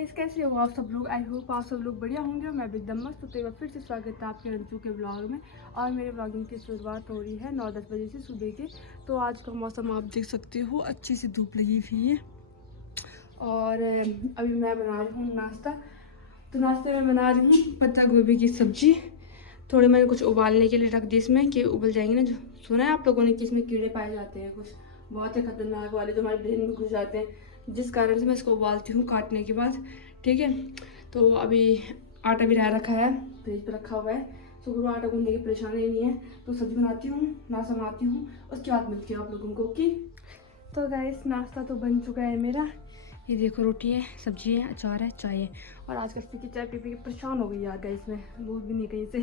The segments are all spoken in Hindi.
गाइस, कैसे हो आप सब लोग। आई होप आप सब लोग बढ़िया होंगे और मैं भी एकदम मस्त। तो एक बार फिर से स्वागत है आपके रंजू के ब्लॉग में। और मेरे ब्लॉगिंग की शुरुआत हो रही है 9-10 बजे से सुबह के। तो आज का मौसम आप देख सकते हो, अच्छी सी धूप लगी हुई है। और अभी मैं बना रही हूँ नाश्ता। तो नाश्ते में बना रही हूँ पत्ता गोभी की सब्जी। थोड़े मैंने कुछ उबालने के लिए रख दी इसमें कि उबल जाएंगे ना। जो सुना है आप लोगों ने कि इसमें कीड़े पाए जाते हैं, कुछ बहुत ही खतरनाक वाले जो हमारे ब्रेन में घुस जाते हैं, जिस कारण से मैं इसको उबालती हूँ काटने के बाद। ठीक है, तो अभी आटा भी रखा है, फ्रिज पे रखा हुआ है। सुबह आटा गूंदने की परेशानी नहीं है। तो सब्जी बनाती हूँ, नाश्ता बनाती हूँ, उसके बाद मिलती हूँ आप लोगों को कि। तो गाइस, नाश्ता तो बन चुका है मेरा। ये देखो, रोटी है, सब्जी है, अचार है, चाय है। और आजकल की चाय पी के परेशान हो गई यार गाइस, में दूध भी नहीं कहीं से।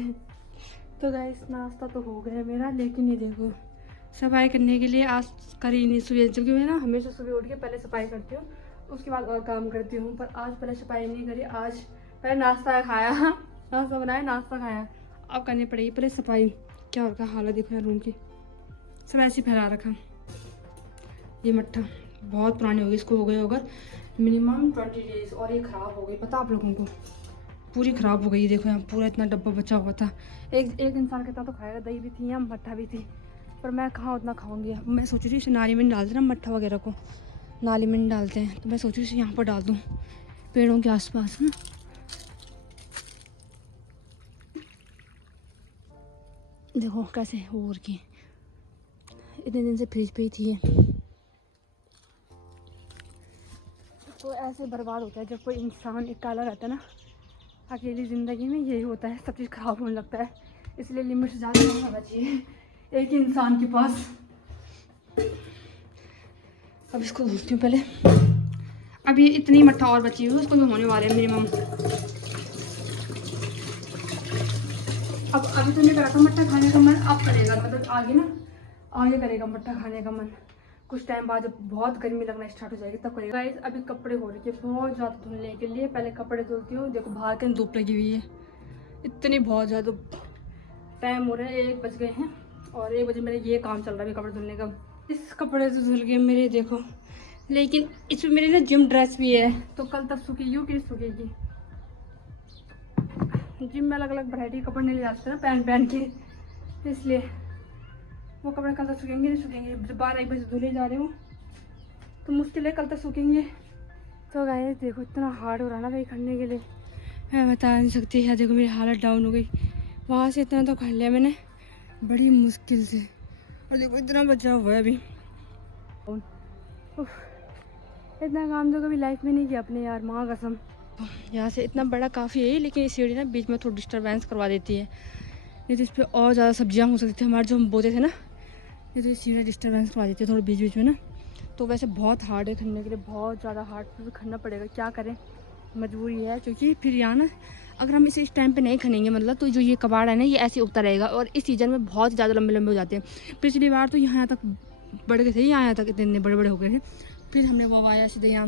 तो गाइस, नाश्ता तो हो गया मेरा, लेकिन ये देखो सफाई करने के लिए आज करी नहीं सुबह, क्योंकि मैं ना हमेशा सुबह उठ के पहले सफाई करती हूँ, उसके बाद और काम करती हूँ। पर आज पहले सफाई नहीं करी, आज पहले नाश्ता खाया नाश्ता बनाया, नाश्ता खाया, अब करनी पड़ेगी पहले सफाई। क्या हो रखा हालत देखो यार रूम की, सब ऐसे फैला रखा। ये मट्ठा बहुत पुरानी होगी, इसको हो गए होगा मिनिमम 20 डेज, और ये ख़राब हो गई, पता आप लोगों को, पूरी ख़राब हो गई। देखो यहाँ पूरा इतना डब्बा बचा हुआ था। एक इंसान कितना तो खाएगा, दही भी थी, यहाँ मट्ठा भी थी, पर मैं कहाँ उतना खाऊंगी। मैं सोच रही हूँ इसे नाली में नहीं डालते ना, मट्ठा वगैरह को नाली में नहीं डालते हैं, तो मैं सोच रही हूँ इसे यहाँ पर डाल दूँ पेड़ों के आसपास ना। देखो कैसे हो रखी, इतने दिन से फ्रिज पे ही थी ये। तो ऐसे बर्बाद होता है जब कोई इंसान अकेला रहता है ना। अकेली ज़िंदगी में यही होता है, सब चीज़ ख़राब होने लगता है। इसलिए लिमिट से ज़्यादा नहीं होना चाहिए एक ही इंसान के पास। अब इसको धुलती हूँ पहले। अब ये इतनी मट्ठा और बची हुई है, उसको भी होने वाले हैं मिनिमम। अब अभी तो नहीं करा था मट्ठा खाने का मन, अब करेगा, मतलब आगे ना, आगे करेगा मट्ठा खाने का मन। कुछ टाइम बाद जब बहुत गर्मी लगना स्टार्ट हो जाएगी तब करेगा। गाइस, अभी कपड़े हो रहे हैं बहुत ज़्यादा धुलने के लिए। पहले कपड़े धुलती हूँ। देखो बाहर के धूप लगी हुई है इतनी, बहुत ज़्यादा। टाइम हो रहा है 1 बज गए हैं, और 1 बजे मेरा ये काम चल रहा है कपड़े धुलने का। इस कपड़े तो धुल गए मेरे देखो, लेकिन इसमें मेरी ना जिम ड्रेस भी है, तो कल तक सूखेगी कि नहीं सूखेगी। जिम में अलग अलग वैरायटी के कपड़े नहीं ले जाते ना पहन पहन के, इसलिए वो कपड़े कल तक सूखेंगे नहीं सूखेंगे। 12-1 बजे धुले जा रहे हूँ, तो मुश्किल है कल तक सूखेंगे। तो गाइस देखो, इतना हार्ड हो रहा ना भाई खड़ने के लिए, मैं बता नहीं सकती है। देखो मेरी हालत डाउन हो गई, वहाँ से इतना तो खड़ लिया मैंने बड़ी मुश्किल से, और देखो इतना बचा हुआ है अभी। इतना काम तो कभी लाइफ में नहीं किया अपने यार, माँ कसम। यहाँ से इतना बड़ा काफ़ी है, लेकिन ये सीढ़ी ना बीच में थोड़ी डिस्टर्बेंस करवा देती है, नहीं तो इस पर और ज़्यादा सब्जियाँ हो सकती थी हमारे जो हम बोते थे ना। ये तो ये सीढ़ी डिस्टर्बेंस करवा देती है थोड़ी बीच बीच में ना। तो वैसे बहुत हार्ड है खनने के लिए, बहुत ज़्यादा हार्ड, फिर खनना पड़ेगा, क्या करें, मजबूरी है। क्योंकि फिर यहाँ ना अगर हम इसे इस टाइम पे नहीं खनेंगे, मतलब तो जो ये कबाड़ है ना ये ऐसे उगता रहेगा, और इस सीज़न में बहुत ज़्यादा लंबे लंबे हो जाते हैं। पिछली बार तो यहाँ तक बढ़ गए थे, यहाँ तक इतने बड़े बड़े हो गए थे, फिर हमने वो आया सीधे यहाँ।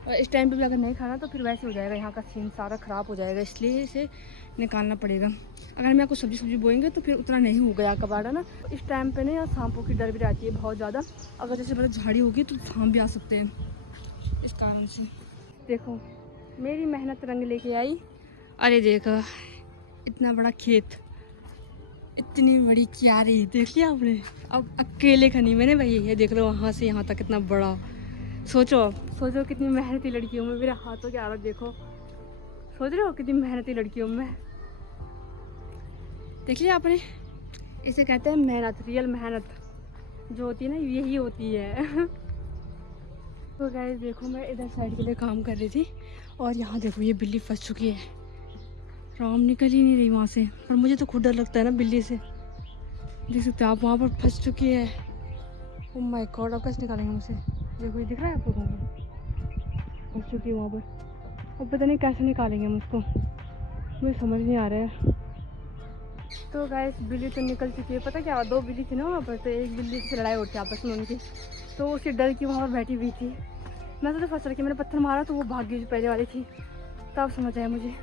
और इस टाइम पे भी अगर नहीं खाना तो फिर वैसे हो जाएगा, यहाँ का सीन सारा ख़राब हो जाएगा, इसलिए इसे निकालना पड़ेगा। अगर मैं कुछ सब्जी बोएंगे तो फिर उतना नहीं हो गया कबाड़ा ना। इस टाइम पे ना यहाँ सांपों की डर भी रहती है बहुत ज़्यादा, अगर जैसे मतलब झाड़ी होगी तो सांप भी आ सकते हैं, इस कारण से। देखो मेरी मेहनत रंग लेके आई। अरे देखो इतना बड़ा खेत, इतनी बड़ी क्यारी देख लिया आपने। अब अकेले खनी मैंने भाई, ये देख लो वहाँ से यहाँ तक कितना बड़ा। सोचो सोचो कितनी मेहनती लड़की हूँ मैं, मेरे हाथों की हालत देखो। सोच रहे हो कितनी मेहनती लड़की हूँ मैं, देख लिया आपने। इसे कहते हैं मेहनत, रियल मेहनत जो होती है ना यही होती है। तो गाइस देखो, मैं इधर साइड के लिए काम कर रही थी, और यहाँ देखो ये बिल्ली फंस चुकी है, राम निकल ही नहीं रही वहाँ से। पर मुझे तो खुद डर लगता है ना बिल्ली से, देख सकते हो आप, वहाँ पर फंस चुकी है। ओह माय गॉड, अब कैसे निकालेंगे मुझे। देखो ये दिख रहा है आप लोगों को, फंस चुकी है वहाँ पर। अब पता नहीं कैसे निकालेंगे हम उसको, मुझे समझ नहीं आ रहा है। तो गाइस बिल्ली तो निकल चुकी है। पता क्या, 2 बिल्ली थी ना वहाँ पर, तो एक बिल्ली से लड़ाई होती है आपस में उनकी, तो उसी डर की वहाँ पर बैठी हुई थी। मैं तो फंस रखी, मैंने पत्थर मारा तो वो भाग गई जो पहले वाली थी, तब समझ आया मुझे।